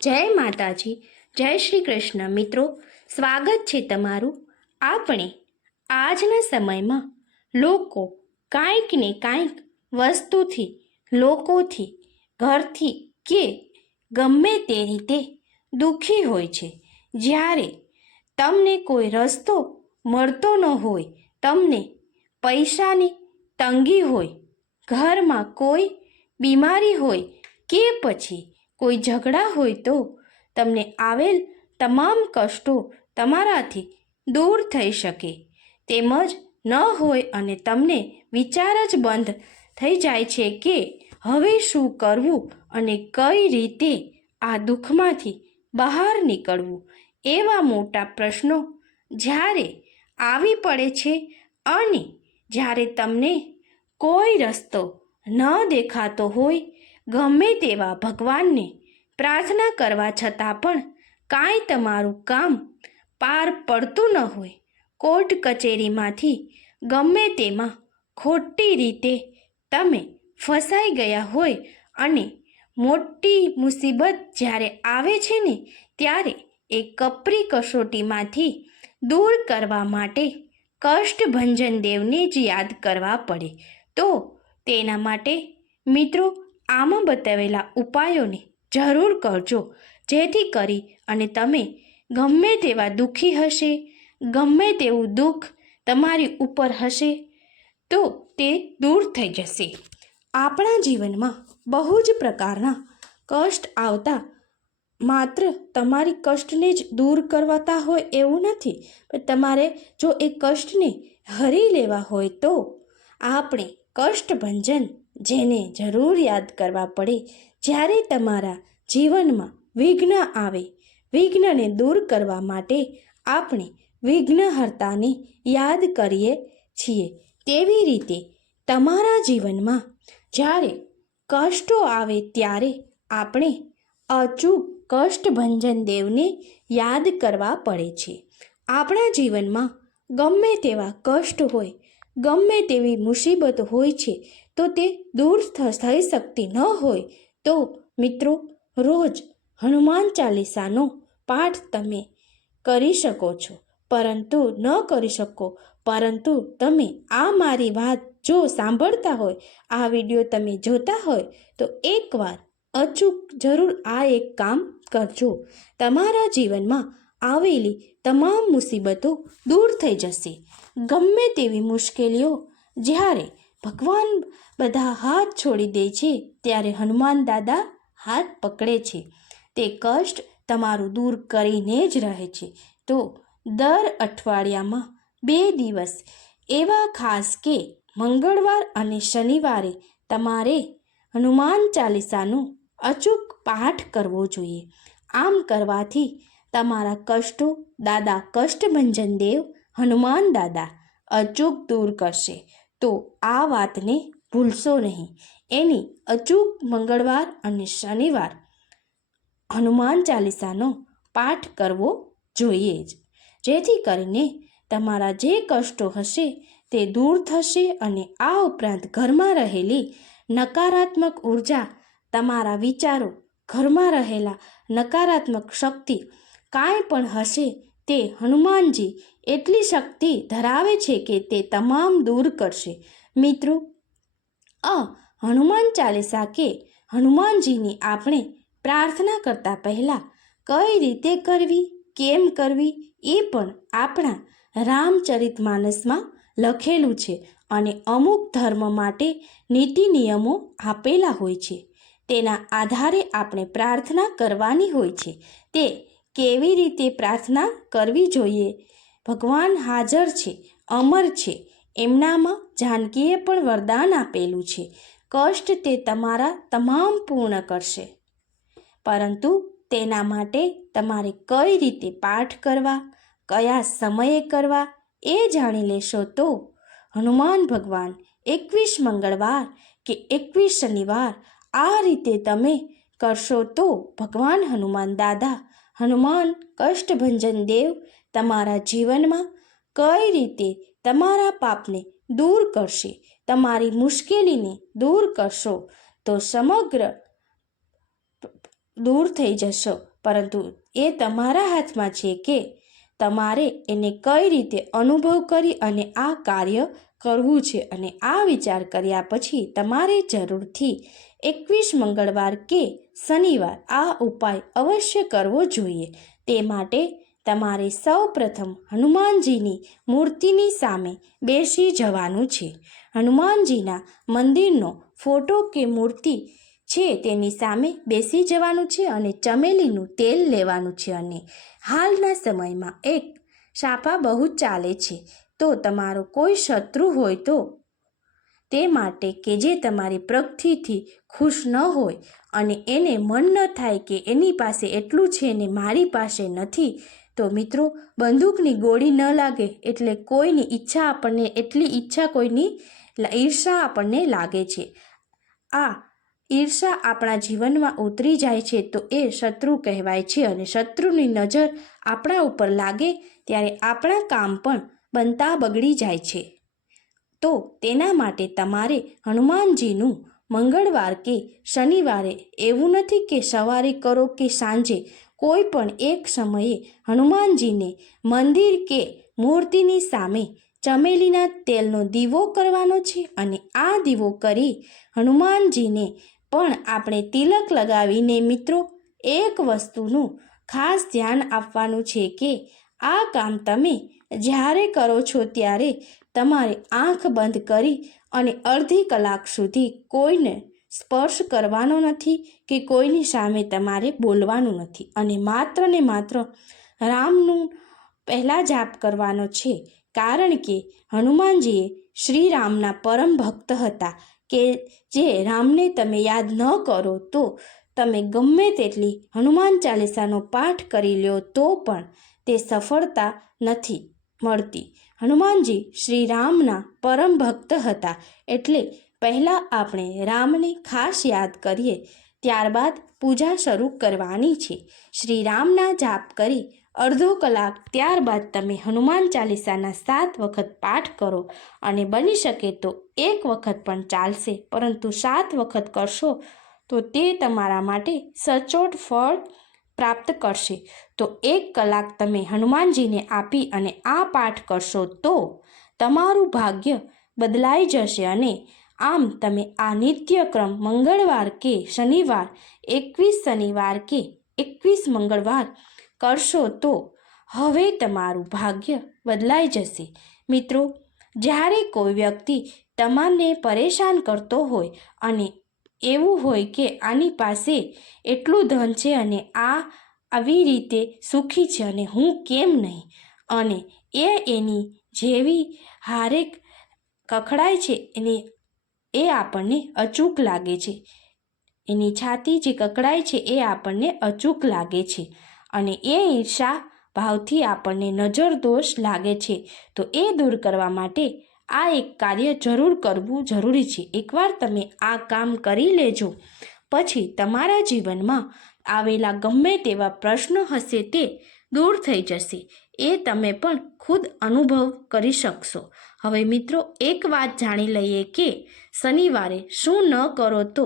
જય માતાજી, જય શ્રી કૃષ્ણ. મિત્રો, સ્વાગત છે તમારું. આપણે આજના સમયમાં લોકો કાંઈક ને કાંઈક વસ્તુથી, લોકોથી, ઘરથી કે ગમે તે રીતે દુઃખી હોય છે. જ્યારે તમને કોઈ રસ્તો મળતો ન હોય, તમને પૈસાની તંગી હોય, ઘરમાં કોઈ બીમારી હોય કે પછી કોઈ ઝઘડા હોય તો તમને આવેલ તમામ કષ્ટો તમારાથી દૂર થઈ શકે તેમજ ન હોય અને તમને વિચાર જ બંધ થઈ જાય છે કે હવે શું કરવું અને કઈ રીતે આ દુઃખમાંથી બહાર નીકળવું. એવા મોટા પ્રશ્નો જ્યારે આવી પડે છે અને જ્યારે તમને કોઈ રસ્તો ન દેખાતો હોય, ગમે તેવા ભગવાનને પ્રાર્થના કરવા છતાં પણ કાંઈ તમારું કામ પાર પડતું ન હોય, કોર્ટ કચેરીમાંથી ગમે તેમાં ખોટી રીતે તમે ફસાઈ ગયા હોય અને મોટી મુસીબત જ્યારે આવે છે ને ત્યારે એ કપરી કસોટીમાંથી દૂર કરવા માટે કષ્ટભંજન દેવને જ યાદ કરવા પડે. તો તેના માટે મિત્રો, આમાં બતાવેલા ઉપાયોને જરૂર કરજો, જેથી કરી અને તમે ગમે તેવા દુઃખી હશે, ગમે તેવું દુઃખ તમારી ઉપર હશે તો તે દૂર થઈ જશે. આપણા જીવનમાં બહુ જ પ્રકારના કષ્ટ આવતા માત્ર તમારી કષ્ટને જ દૂર કરવાતા હોય એવું નથી, પણ તમારે જો એ કષ્ટને હરી લેવા હોય તો આપણે કષ્ટભંજન જેને જરૂર યાદ કરવા પડે. જ્યારે તમારા જીવનમાં વિઘ્ન આવે, વિઘ્નને દૂર કરવા માટે આપણે વિઘ્નહર્તાને યાદ કરીએ છીએ. તેવી રીતે તમારા જીવનમાં જ્યારે કષ્ટો આવે ત્યારે આપણે અચૂક કષ્ટભંજન દેવને યાદ કરવા પડે છે. આપણા જીવનમાં ગમે તેવા કષ્ટ હોય, ગમે તેવી મુસીબત હોય છે તો તે દૂર થઈ શકતી ન હોય તો મિત્રો, રોજ હનુમાન ચાલીસાનો પાઠ તમે કરી શકો છો. પરંતુ ન કરી શકો, પરંતુ તમે આ મારી વાત જો સાંભળતા હોય, આ વિડીયો તમે જોતા હોય તો એકવાર અચૂક જરૂર આ એક કામ કરજો. તમારા જીવનમાં આવેલી તમામ મુસીબતો દૂર થઈ જશે. ગમે તેવી મુશ્કેલીઓ જ્યારે ભગવાન બધા હાથ છોડી દે છે ત્યારે હનુમાન દાદા હાથ પકડે છે. તે કષ્ટ તમારું દૂર કરીને જ રહે છે. તો દર અઠવાડિયામાં 2 દિવસ એવા ખાસ કે મંગળવાર અને શનિવારે તમારે હનુમાન ચાલીસાનો અચૂક પાઠ કરવો જોઈએ. આમ કરવાથી તમારા કષ્ટો દાદા કષ્ટભંજન દેવ હનુમાન દાદા અચૂક દૂર કરશે. તો આ વાતને ભૂલશો નહીં. એની અચૂક મંગળવાર અને શનિવાર હનુમાન ચાલીસાનો પાઠ કરવો જોઈએ જ, જેથી કરીને તમારા જે કષ્ટો હશે તે દૂર થશે અને આ ઉપરાંત ઘરમાં રહેલી નકારાત્મક ઉર્જા, તમારા વિચારો, ઘરમાં રહેલા નકારાત્મક શક્તિ કાંઈ પણ હશે તે હનુમાનજી એટલી શક્તિ ધરાવે છે કે તે તમામ દૂર કરશે. મિત્રો, હનુમાન ચાલીસા કે હનુમાનજીની આપણે પ્રાર્થના કરતાં પહેલાં કઈ રીતે કરવી, કેમ કરવી એ પણ આપણા રામચરિતમાનસમાં લખેલું છે અને અમુક ધર્મ માટે નીતિ નિયમો આપેલા હોય છે. તેના આધારે આપણે પ્રાર્થના કરવાની હોય છે. તે કેવી રીતે પ્રાર્થના કરવી જોઈએ? ભગવાન હાજર છે, અમર છે, એમનામાં જાનકીએ પણ વરદાન આપેલું છે. કષ્ટ તે તમારા તમામ પૂર્ણ કરશે, પરંતુ તેના માટે તમારે કઈ રીતે પાઠ કરવા, કયા સમયે કરવા એ જાણી લેશો તો હનુમાન ભગવાન 21 મંગળવાર કે 21 શનિવાર આ રીતે તમે કરશો તો ભગવાન હનુમાન દાદા, હનુમાન કષ્ટભંજન દેવ તમારા જીવનમાં કઈ રીતે તમારા પાપને દૂર કરશે, તમારી મુશ્કેલીને દૂર કરશો તો સમગ્ર દૂર થઈ જશો, પરંતુ એ તમારા હાથમાં છે કે તમારે એને કઈ રીતે અનુભવ કરી અને આ કાર્ય કરવું છે. અને આ વિચાર કર્યા પછી તમારે જરૂરથી 21 મંગળવાર કે શનિવાર આ ઉપાય અવશ્ય કરવો જોઈએ. તે માટે તમારે સૌ પ્રથમ હનુમાનજીની મૂર્તિની સામે બેસી જવાનું છે. હનુમાનજીના મંદિરનો ફોટો કે મૂર્તિ છે તેની સામે બેસી જવાનું છે અને ચમેલીનું તેલ લેવાનું છે. અને હાલના સમયમાં એક શાપા બહુ ચાલે છે. તો તમારો કોઈ શત્રુ હોય તો તે માટે કે જે તમારી પ્રગતિથી ખુશ ન હોય અને એને મન ન થાય કે એની પાસે એટલું છે ને મારી પાસે નથી, તો મિત્રો બંદૂકની ગોળી ન લાગે એટલે કોઈની ઈચ્છા આપણને એટલી ઈચ્છા કોઈની ઈર્ષા આપણને લાગે છે. આ ઈર્ષા આપણા જીવનમાં ઉતરી જાય છે તો એ શત્રુ કહેવાય છે. અને શત્રુની નજર આપણા ઉપર લાગે ત્યારે આપણા કામ પણ બનતા બગડી જાય છે. તો તેના માટે તમારે હનુમાનજીનું મંગળવાર કે શનિવારે, એવું નથી કે સવારે કરો કે સાંજે, કોઈ પણ એક સમયે હનુમાનજીને મંદિર કે મૂર્તિની સામે ચમેલીના તેલનો દીવો કરવાનો છે. અને આ દીવો કરી હનુમાનજીને પણ આપણે તિલક લગાવીને મિત્રો એક વસ્તુનું ખાસ ધ્યાન આપવાનું છે કે આ કામ તમે જ્યારે કરો છો ત્યારે તમારે આંખ બંધ કરી અને અડધી કલાક સુધી કોઈને સ્પર્શ કરવાનો નથી કે કોઈની સામે તમારે બોલવાનું નથી. અને માત્ર ને માત્ર રામનું પહેલાં જાપ કરવાનો છે. કારણ કે હનુમાનજીએ શ્રી રામના પરમ ભક્ત હતા કે જે રામને તમે યાદ ન કરો તો તમે ગમે તેટલી હનુમાન ચાલીસાનો પાઠ કરી લ્યો તો પણ તે સફળતા નથી મળતી. હનુમાનજી શ્રી રામના પરમ ભક્ત હતા એટલે પહેલાં આપણે રામને ખાસ યાદ કરીએ, ત્યારબાદ પૂજા શરૂ કરવાની છે. શ્રી રામના જાપ કરી અડધો કલાક ત્યારબાદ તમે હનુમાન ચાલીસાના 7 વખત પાઠ કરો. અને બની શકે તો 1 વખત પણ ચાલશે, પરંતુ 7 વખત કરશો તો તે તમારા માટે સચોટ ફળ પ્રાપ્ત કરશે. તો 1 કલાક તમે હનુમાનજીને આપી અને આ પાઠ કરશો તો તમારું ભાગ્ય બદલાઈ જશે. અને આમ તમે આ નિત્યક્રમ મંગળવાર કે શનિવાર, 21 શનિવાર કે 21 મંગળવાર કરશો તો હવે તમારું ભાગ્ય બદલાઈ જશે. મિત્રો, જ્યારે કોઈ વ્યક્તિ તમને પરેશાન કરતો હોય અને એવું હોય કે આની પાસે એટલું ધન છે અને આવી રીતે સુખી છે અને હું કેમ નહીં, અને એની જેવી હારે કખડાય છે એ આપણને અચૂક લાગે છે. એની છાતી જે કકડાય છે એ આપણને અચૂક લાગે છે અને એ ઈર્ષા ભાવથી આપણને નજર દોષ લાગે છે. તો એ દૂર કરવા માટે આ એક કાર્ય જરૂર કરવું જરૂરી છે. એકવાર તમે આ કામ કરી લેજો પછી તમારા જીવનમાં આવેલા ગમે તેવા પ્રશ્નો હશે તે દૂર થઈ જશે. એ તમે પણ ખુદ અનુભવ કરી શકશો. હવે મિત્રો, એક વાત જાણી લઈએ કે શનિવારે શું ન કરો. તો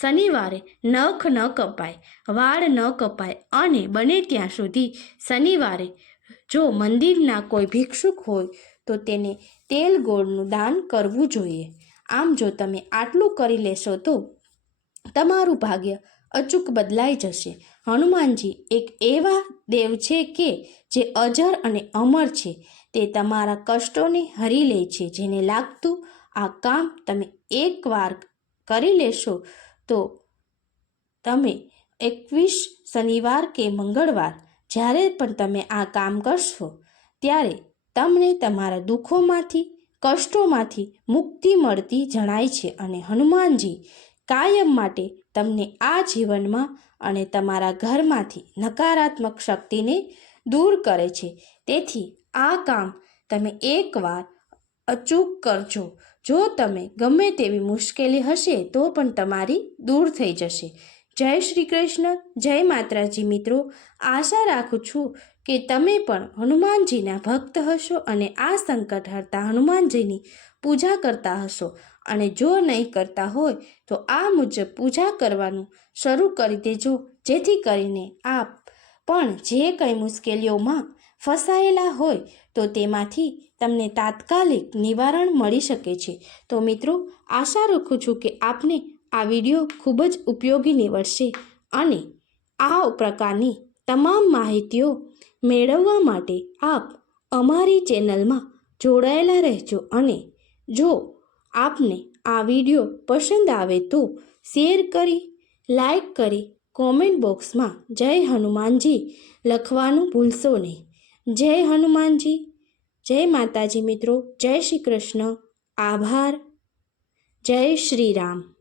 શનિવારે નખ ન કપાય, વાળ ન કપાય અને બને ત્યાં સુધી શનિવારે જો મંદિરના કોઈ ભિક્ષુક હોય તો તેને તેલ ગોળનું દાન કરવું જોઈએ. આમ જો તમે આટલું કરી લેશો તો તમારું ભાગ્ય અચૂક બદલાઈ જશે. હનુમાનજી એક એવા દેવ છે કે જે અજર અને અમર છે. તે તમારા કષ્ટોને હરી લે છે. જેને લાગતું આ કામ તમે એકવાર કરી લેશો તો તમે 21 શનિવાર કે મંગળવાર જ્યારે પણ તમે આ કામ કરશો ત્યારે તમને તમારા દુઃખોમાંથી, કષ્ટોમાંથી મુક્તિ મળતી જણાય છે. અને હનુમાનજી કાયમ માટે તમને આ જીવનમાં અને તમારા ઘરમાંથી નકારાત્મક શક્તિને દૂર કરે છે. તેથી આ કામ તમે એકવાર અચૂક કરજો. જો તમે ગમે તેવી મુશ્કેલી હશે તો પણ તમારી દૂર થઈ જશે. જય શ્રી કૃષ્ણ, જય માતાજી. મિત્રો, આશા રાખું છું કે તમે પણ હનુમાનજીના ભક્ત હશો અને આ સંકટ હરતા હનુમાનજીની પૂજા કરતા હશો. અને જો નહીં કરતા હોય તો આ મુજબ પૂજા કરવાનું શરૂ કરી દેજો. જેથી કરીને આપ પણ જે કંઈ મુશ્કેલીઓમાં ફસાયેલા હોય તો તેમાંથી તમને તાત્કાલિક નિવારણ મળી શકે છે. તો મિત્રો, આશા રાખું છું કે આપને આ વિડીયો ખૂબ જ ઉપયોગી નીવડશે અને આ પ્રકારની તમામ માહિતીઓ મેળવવા માટે આપ અમારી ચેનલમાં જોડાયેલા રહેજો. અને જો આપને આ વિડીયો પસંદ આવે તો શેર કરી, લાઈક કરી, કોમેન્ટ બોક્સમાં જય હનુમાનજી લખવાનું ભૂલશો નહીં. જય હનુમાનજી, જય માતાજી મિત્રો, જય શ્રી કૃષ્ણ, આભાર, જય શ્રી રામ.